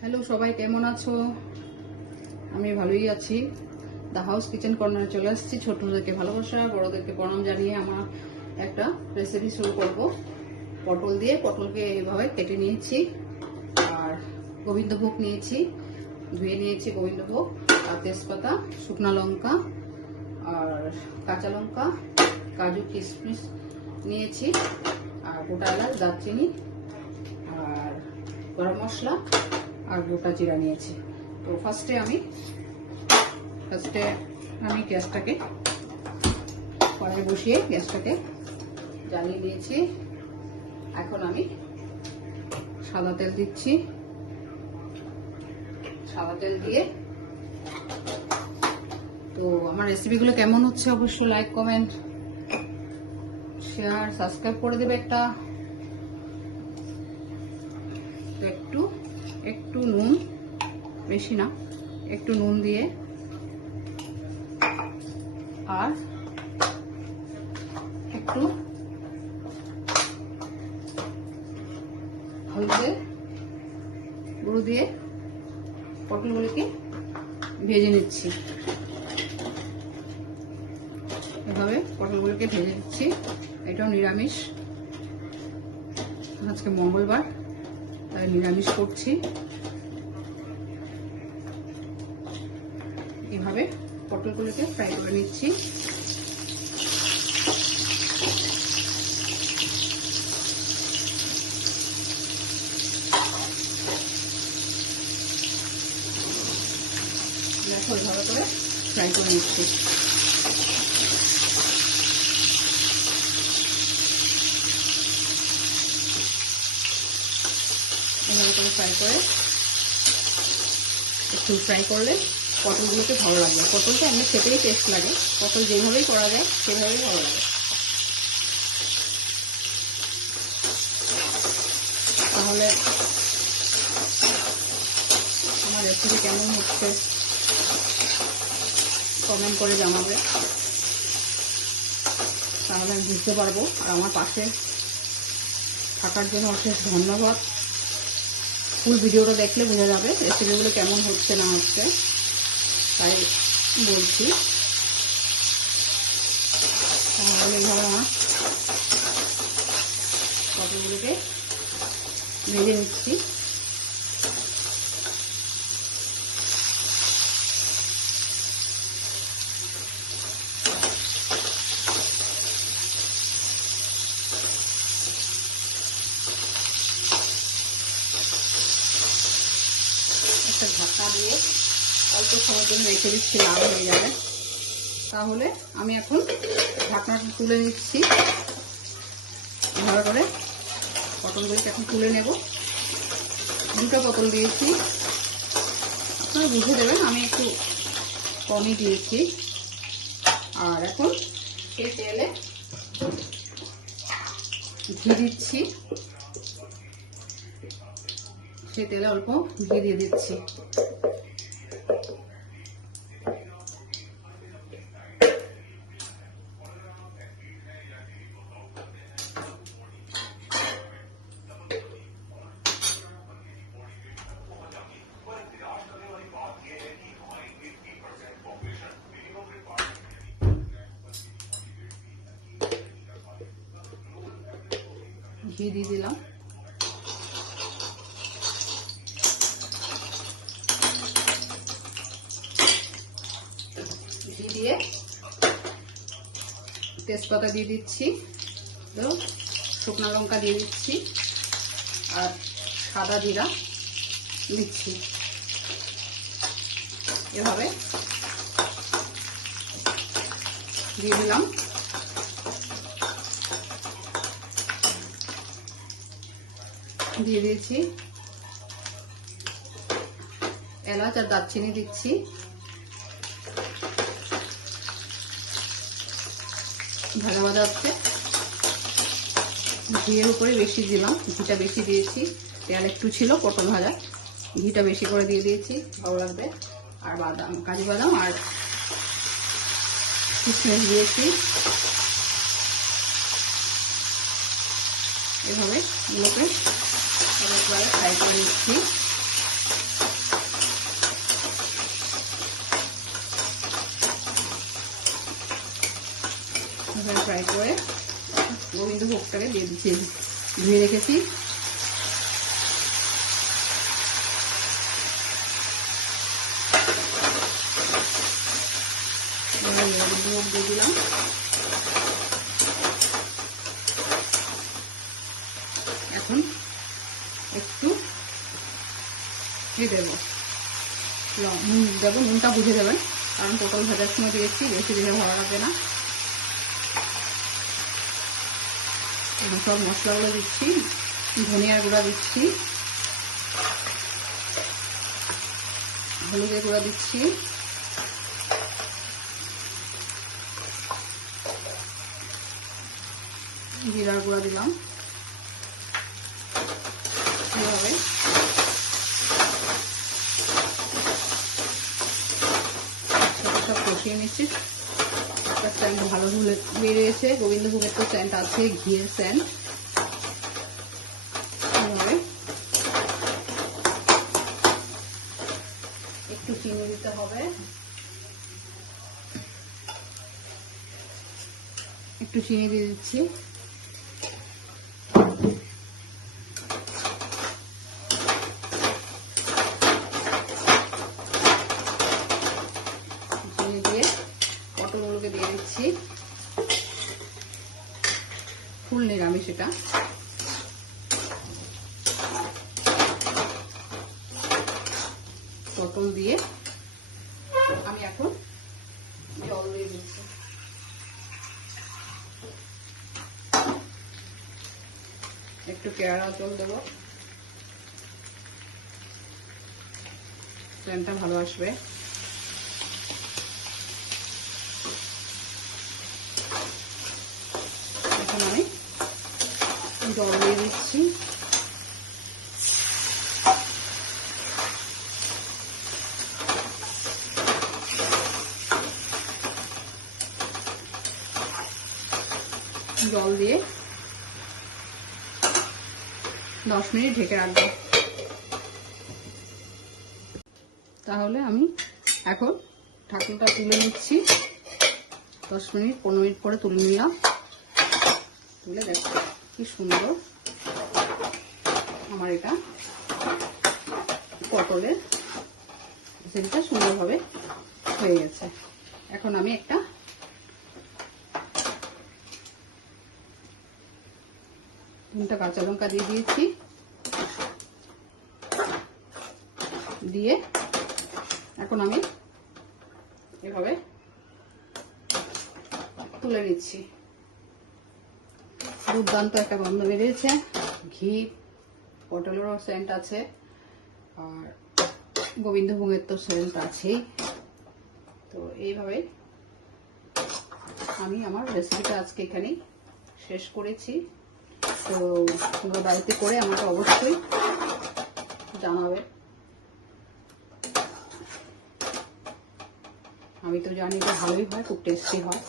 Hello সবাই, কেমন আছো? আমি ভালোই আছি। দ্য হাউস কিচেন কর্নারে চলে আসছি। ছোটদেরকে ভালোবাসা, বড়দেরকে প্রণাম জানিয়ে আমার একটা রেসিপি শুরু করব। পটল দিয়ে, পটলকে এইভাবে কেটে নিয়েছি আর গোবিন্দভোগ নিয়েছি, ধুয়ে নিয়েছি গোবিন্দভোগ, আর তেজপাতা, শুকনো লঙ্কা আর কাঁচা লঙ্কা, কাজু কিশমিশ নিয়েছি, আর গোটা এলাচ, দারচিনি আর গরম মশলা আর গোটা জিরা নিয়েছি। তো ফার্স্টে আমি গ্যাসটাকে কড়াই বসিয়ে গ্যাসটাকে জ্বালিয়ে দিয়েছি। এখন আমি সাদা তেল দিচ্ছি। সাদা তেল দিয়ে, তো আমার রেসিপিগুলো কেমন হচ্ছে অবশ্যই লাইক, কমেন্ট, শেয়ার, সাবস্ক্রাইব করে দেবে একটা। তো একটু নুন, বেশি না, একটু নুন দিয়ে আর একটু হলুদের গুঁড়ো দিয়ে পটলগুলোকে ভেজে নিচ্ছি। এভাবে পটলগুলোকে ভেজে নিচ্ছি। এটাও নিরামিষ, আজকে মঙ্গলবার, তাই নিরামিষ করছি। এভাবে পটলগুলোকে ফ্রাই করে নিচ্ছি। দেখো, এভাবে করে ফ্রাই করে নিচ্ছি। এভাবে করে একটু ফ্রাই করলে পটলগুলোকে ভালো লাগবে। পটলটা এমনি খেতেই টেস্ট লাগে, পটল যেভাবেই করা যায় সেভাবেই ভালো লাগে। তাহলে আমার রেসিপি কেমন হচ্ছে কমেন্ট করে জানাবে, তাহলে আমি বুঝতে পারবো। আর আমার পাশে থাকার জন্য অশেষ ধন্যবাদ। ফুল ভিডিওটা দেখলে বোঝা যাবে রেসিপিগুলো কেমন হচ্ছে না হচ্ছে, তাই বলছি। তাহলে এইভাবে আমার পটলগুলোকে ভেজে নিচ্ছি। একটা ঢাকা দিয়ে অল্প সময়ের জন্য রেখে দিচ্ছি, লাল হয়ে যাবে। তাহলে আমি এখন ঢাকনাটা তুলে নিচ্ছি। ভালো করে পটলগুলোকে এখন তুলে নেব। দুটো পটল দিয়েছি, আপনারা বুঝে দেবেন, আমি একটু কমই দিয়েছি। আর এখন এই তেলে ঘি দিচ্ছি। সেই তেলে অল্প ঘি দিয়ে দিচ্ছি। ঘি দিয়ে দিলাম। ঘি দিয়ে তেজপাতা দিয়ে দিচ্ছি, শুকনো লঙ্কা দিয়ে দিচ্ছি আর সাদা জিরা দিচ্ছি। এভাবে দিয়ে দিলাম। দিয়ে দিয়েছি এলাচ আর দারচিনি দিচ্ছি। ভাজা ভাজা হচ্ছে। ঘিয়ের উপরে বেশি দিলাম, ঘিটা বেশি দিয়েছি। তেল একটু ছিল পটল ভাজা, ঘিটা বেশি করে দিয়ে দিয়েছি, ভালো লাগবে। আর বাদাম, কাজু বাদাম আর কিশমিশ দিয়েছি। এভাবে এগুলোকে একবারে ফ্রাই করে নিচ্ছি। ফ্রাই করে গোবিন্দভোগটাকে দিয়ে দিচ্ছি, ধুয়ে রেখেছি। গোবিন্দভোগ দিয়ে দিলাম। এখন একটু দেবো নুন, দেবো, নুনটা বুঝে দেবেন, কারণ পটল ভাজার সময় দিয়েছি, বেশি দিলে ভালো লাগবে না। সব মশলাগুলো দিচ্ছি, ধনিয়ার গুঁড়া দিচ্ছি, হলুদের গুঁড়া দিচ্ছি, জিরার গুঁড়া দিলাম। এভাবে সব কষিয়ে নিচ্ছি। একটা স্যান্ড ভালো বেরিয়েছে, গোবিন্দভোগের তো স্যান্ড আছে, ঘিয়ের স্যান্ড। এভাবে একটু চিনি দিতে হবে, একটু চিনি দিয়ে দিচ্ছি। চিনি দিয়ে পটলগুলোকে দিয়ে দিচ্ছি। ফুল নিরামিষ এটা। পটল দিয়ে আমি এখন জল দিয়ে দিচ্ছি। একটু কেওড়া জল দেবো, স্মেলটা ভালো আসবে। এখন আমি জল দিয়ে দিচ্ছি। জল দিয়ে 10 মিনিট ঢেকে রাখবো। তাহলে আমি এখন ঢাকনাটা তুলে নিচ্ছি। 10 মিনিট 15 মিনিট পরে তুলে নিলাম। তুলে দেখো কি সুন্দর আমার এটা পটলের রেসিপিটা সুন্দরভাবে হয়ে গেছে। এখন আমি একটা তিনটা কাঁচা লঙ্কা দিয়ে দিয়েছি, দিয়ে এখন আমি এভাবে তুলে নিচ্ছি। দুর্দান্ত একটা গন্ধ বেরিয়েছে, ঘি, পটলেরও সেন্ট আছে, আর গোবিন্দভোগের তো সেন্ট আছেই। তো এইভাবে আমি আমার রেসিপিটা আজকে এখানেই শেষ করেছি। তো তোমরা বাড়িতে করে আমাকে অবশ্যই জানাবে। আমি তো জানি যে ভালোই হয়, খুব টেস্টি হয়।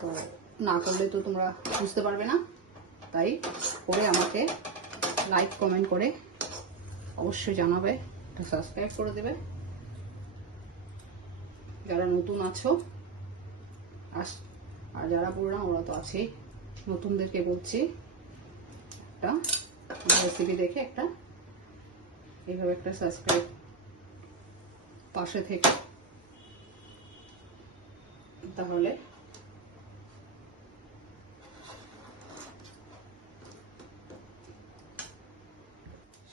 তো না করলে তো তোমরা বুঝতে পারবে না, তাই করে আমাকে লাইক কমেন্ট করে অবশ্যই জানাবে, সাবস্ক্রাইব করে দেবে। যারা নতুন আছো আর যারা পুরনো ওরা তো আছেই, নতুনদেরকে বলছি একটা রেসিপি দেখে একটা এইভাবে একটা সাবস্ক্রাইব পাশে থেকে, তাহলে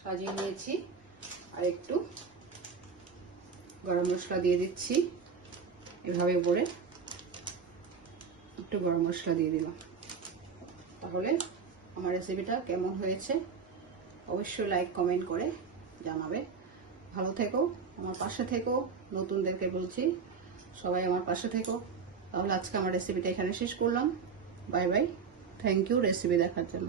সাজিয়ে নিয়েছি। আর একটু গরম মশলা দিয়ে দিচ্ছি, এভাবে ভরে একটু গরম মশলা দিয়ে দিলাম। তাহলে আমার রেসিপিটা কেমন হয়েছে অবশ্যই লাইক কমেন্ট করে জানাবে। ভালো থেকো, আমার পাশে থেকো। নতুনদেরকে বলছি সবাই আমার পাশে থেকো। তাহলে আজকে আমার রেসিপিটা এখানে শেষ করলাম। Bye bye, thank you recipe দেখার জন্য।